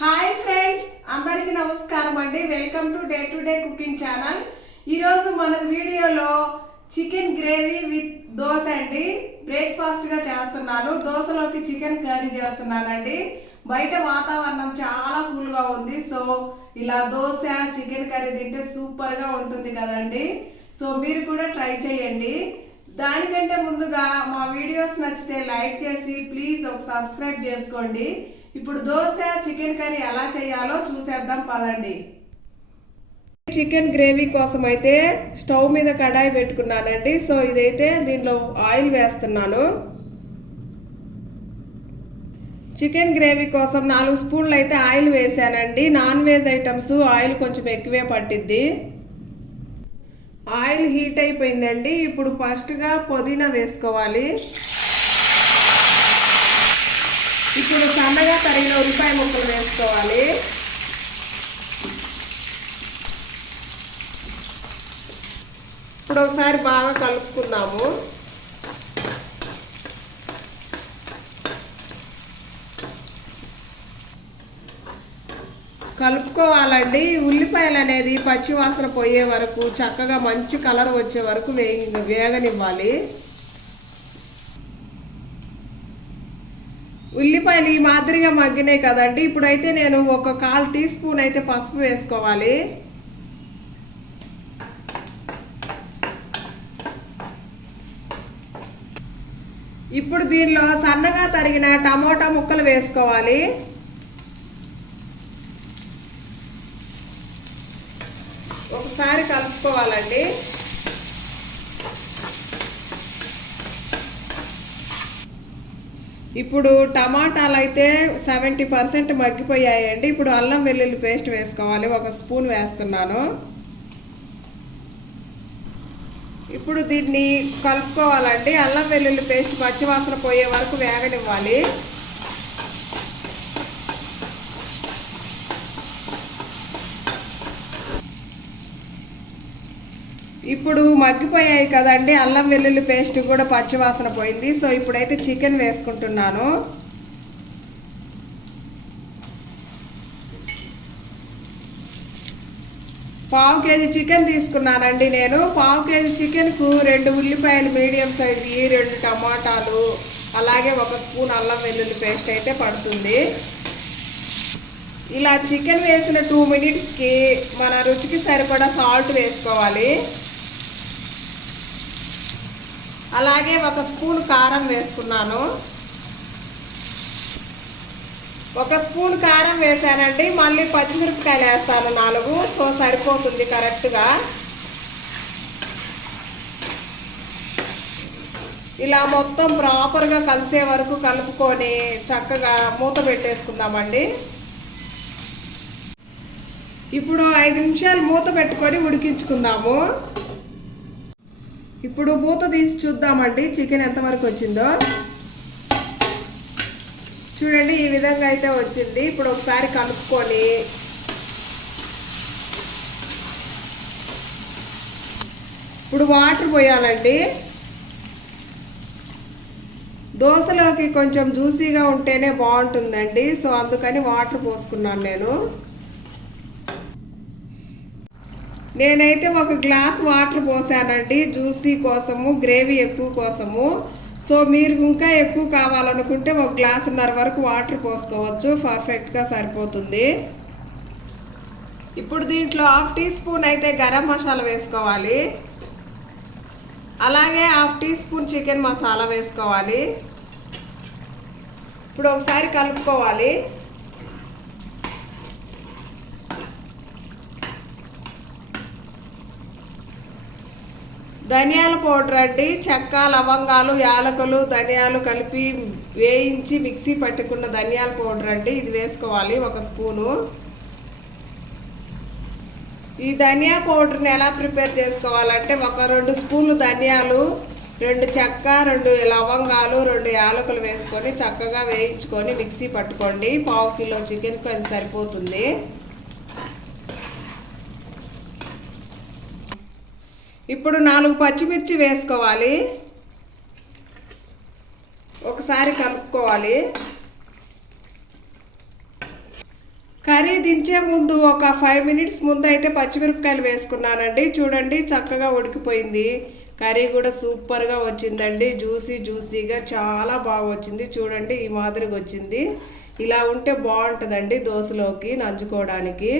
Hi friends, అందరికీ నమస్కారం అండి. Welcome to day cooking channel. ఈరోజు మన వీడియోలో చికెన్ గ్రేవీ విత్ దోశ అండి. బ్రేక్ఫాస్ట్గా చేస్తున్నాను. దోశలోకి చికెన్ కర్రీ చేస్తున్నానండి. బయట వాతావరణం చాలా కూల్గా ఉంది. సో ఇలా దోశ చికెన్ కర్రీ తింటే సూపర్గా ఉంటుంది కదండి. సో మీరు కూడా ట్రై చేయండి. దానికంటే ముందుగా మా వీడియోస్ నచ్చితే లైక్ చేసి ప్లీజ్ ఒక సబ్స్క్రైబ్ చేసుకోండి. ఇప్పుడు దోశ చికెన్ కర్రీ ఎలా చేయాలో చూసేద్దాం పదండి. చికెన్ గ్రేవీ కోసం అయితే స్టవ్ మీద కడాయి పెట్టుకున్నానండి. సో ఇదైతే దీంట్లో ఆయిల్ వేస్తున్నాను. చికెన్ గ్రేవీ కోసం 4 స్పూన్లు అయితే ఆయిల్ వేసానండి. నాన్ వెజ్ ఐటమ్స్ ఆయిల్ కొంచెం ఎక్కువే పట్టిద్ది. ఆయిల్ హీట్ అయిపోయిందండి. ఇప్పుడు ఫస్ట్గా పుదీనా వేసుకోవాలి. ఇప్పుడు సన్నగా తరిగిన ఉల్లిపాయ ముక్కలు వేసుకోవాలి. ఇప్పుడు ఒకసారి బాగా కలుపుకుందాము. కలుపుకోవాలండి. ఉల్లిపాయలు అనేది పచ్చి వాసన పోయే వరకు చక్కగా మంచి కలర్ వచ్చే వరకు వేగనివ్వాలి. ఉల్లిపాయలు ఈ మాదిరిగా మగ్గినాయి కదండి. ఇప్పుడైతే నేను ఒక 1/4 టీ స్పూన్ అయితే పసుపు వేసుకోవాలి. ఇప్పుడు దీనిలో సన్నగా తరిగిన టమోటా ముక్కలు వేసుకోవాలి. ఒకసారి కలుపుకోవాలండి. ఇప్పుడు టమాటాలు అయితే 70% మగ్గిపోయాయండి. ఇప్పుడు అల్లం వెల్లుల్లి పేస్ట్ వేసుకోవాలి. 1 స్పూన్ వేస్తున్నాను. ఇప్పుడు దీన్ని కలుపుకోవాలండి. అల్లం వెల్లుల్లి పేస్ట్ పచ్చివాసన పోయే వరకు వేగనివ్వాలి. ఇప్పుడు మగ్గిపోయాయి కదండి. అల్లం వెల్లుల్లి పేస్ట్ కూడా పచ్చివాసన పోయింది. సో ఇప్పుడైతే చికెన్ వేసుకుంటున్నాను. పావు కేజీ చికెన్ తీసుకున్నానండి నేను. పావు కేజీ చికెన్కు 2 ఉల్లిపాయలు మీడియం సైజు, 2 టమాటాలు, అలాగే 1 స్పూన్ అల్లం వెల్లుల్లి పేస్ట్ అయితే పడుతుంది. ఇలా చికెన్ వేసిన 2 మినిట్స్కి మన రుచికి సరిపడా సాల్ట్ వేసుకోవాలి. అలాగే 1 స్పూన్ కారం వేసుకున్నాను. 1 స్పూన్ కారం వేసానండి. మళ్ళీ పచ్చిమిరపకాయలు వేస్తాను 4. సో సరిపోతుంది కరెక్ట్గా. ఇలా మొత్తం ప్రాపర్గా కలిసే వరకు కలుపుకొని చక్కగా మూత పెట్టేసుకుందామండి. ఇప్పుడు 5 నిమిషాలు మూత పెట్టుకొని ఉడికించుకుందాము. ఇప్పుడు మూత తీసి చూద్దామండి చికెన్ ఎంతవరకు వచ్చిందో. చూడండి, ఈ విధంగా అయితే వచ్చింది. ఇప్పుడు ఒకసారి కలుపుకొని ఇప్పుడు వాటర్ పోయాలండి. దోశలోకి కొంచెం జ్యూసీగా ఉంటేనే బాగుంటుందండి. సో అందుకని వాటర్ పోసుకున్నాను నేను. నేనైతే 1 గ్లాస్ వాటర్ పోసానండి జ్యూసీ కోసము, గ్రేవీ ఎక్కువ కోసము. సో మీరు ఇంకా ఎక్కువ కావాలనుకుంటే 1 గ్లాసున్నర వరకు వాటర్ పోసుకోవచ్చు. పర్ఫెక్ట్గా సరిపోతుంది. ఇప్పుడు దీంట్లో 1/2 టీ స్పూన్ అయితే గరం మసాలా వేసుకోవాలి. అలాగే 1/2 టీ స్పూన్ చికెన్ మసాలా వేసుకోవాలి. ఇప్పుడు ఒకసారి కలుపుకోవాలి. ధనియాల పౌడర్ అండి. చెక్క, లవంగాలు, యాలకులు, ధనియాలు కలిపి వేయించి మిక్సీ పట్టుకున్న ధనియాల పౌడర్ అండి. ఇది వేసుకోవాలి 1 స్పూను. ఈ ధనియా పౌడర్ని ఎలా ప్రిపేర్ చేసుకోవాలంటే 2 స్పూన్లు ధనియాలు, 2 చెక్క, 2 లవంగాలు, 2 యాలకులు వేసుకొని చక్కగా వేయించుకొని మిక్సీ పట్టుకోండి. పావు కిలో చికెన్కి అది సరిపోతుంది. ఇప్పుడు 4 పచ్చిమిర్చి వేసుకోవాలి. ఒకసారి కలుపుకోవాలి. కర్రీ దించే ముందు ఒక 5 మినిట్స్ ముందు అయితే పచ్చిమిరపకాయలు వేసుకున్నానండి. చూడండి చక్కగా ఉడికిపోయింది. కర్రీ కూడా సూపర్గా వచ్చిందండి. జ్యూసీగా చాలా బాగా వచ్చింది. చూడండి ఈ మాదిరిగా వచ్చింది. ఇలా ఉంటే బాగుంటుందండి దోశలోకి నంచుకోవడానికి.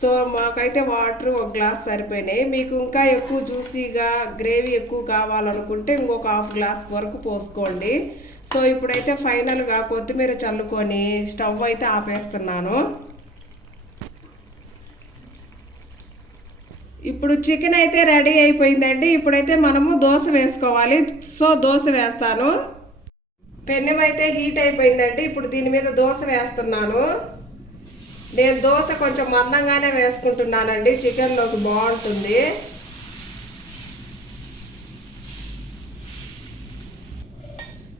సో మాకైతే వాటర్ ఒక గ్లాస్ సరిపోయినాయి. మీకు ఇంకా ఎక్కువ జ్యూసీగా గ్రేవీ ఎక్కువ కావాలనుకుంటే ఇంకొక హాఫ్ గ్లాస్ వరకు పోసుకోండి. సో ఇప్పుడైతే ఫైనల్గా కొత్తిమీర చల్లుకొని స్టవ్ అయితే ఆపేస్తున్నాను. ఇప్పుడు చికెన్ అయితే రెడీ అయిపోయిందండి. ఇప్పుడైతే మనము దోశ వేసుకోవాలి. సో దోశ వేస్తాను. పెనం అయితే హీట్ అయిపోయిందండి. ఇప్పుడు దీని మీద దోశ వేస్తున్నాను. నేను దోశ కొంచెం మందంగానే వేసుకుంటున్నానండి, చికెన్లోకి బాగుంటుంది.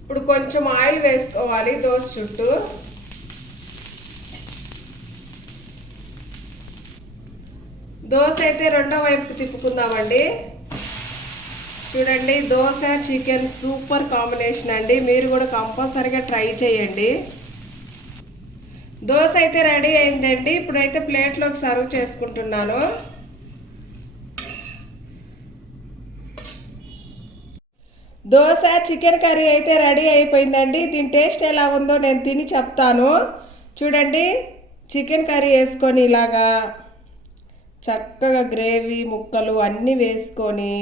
ఇప్పుడు కొంచెం ఆయిల్ వేసుకోవాలి దోశ చుట్టూ. దోశ అయితే రెండో వైపుకి తిప్పుకుందామండి. చూడండి దోశ చికెన్ సూపర్ కాంబినేషన్ అండి. మీరు కూడా కంపల్సరీగా ట్రై చేయండి. దోశ అయితే రెడీ అయిందండి. ఇప్పుడైతే ప్లేట్లోకి సర్వ్ చేసుకుంటున్నాను. దోశ చికెన్ కర్రీ అయితే రెడీ అయిపోయిందండి. దీని టేస్ట్ ఎలా ఉందో నేను తిని చెప్తాను. చూడండి చికెన్ కర్రీ వేసుకొని ఇలాగా చక్కగా గ్రేవీ ముక్కలు అన్నీ వేసుకొని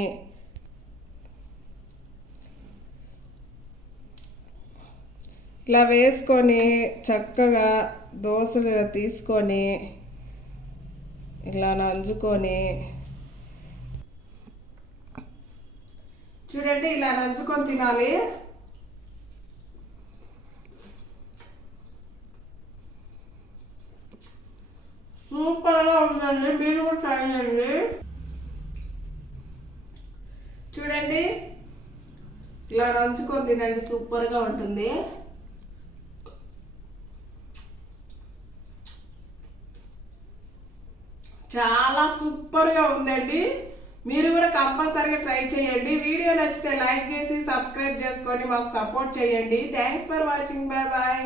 ఇలా వేసుకొని చక్కగా దోశలు తీసుకొని ఇలా నంచుకొని చూడండి ఇలా నంచుకొని తినాలి. సూపర్గా ఉందండి. మీరు కూడా ట్రై చేయండి. చూడండి ఇలా నంచుకొని తినండి, సూపర్గా ఉంటుంది. చాలా సూపర్గా ఉందండి. మీరు కూడా కంపల్సరీగా ట్రై చేయండి. వీడియో నచ్చితే లైక్ చేసి సబ్స్క్రైబ్ చేసుకొని మాకు సపోర్ట్ చేయండి. Thanks for watching. Bye bye.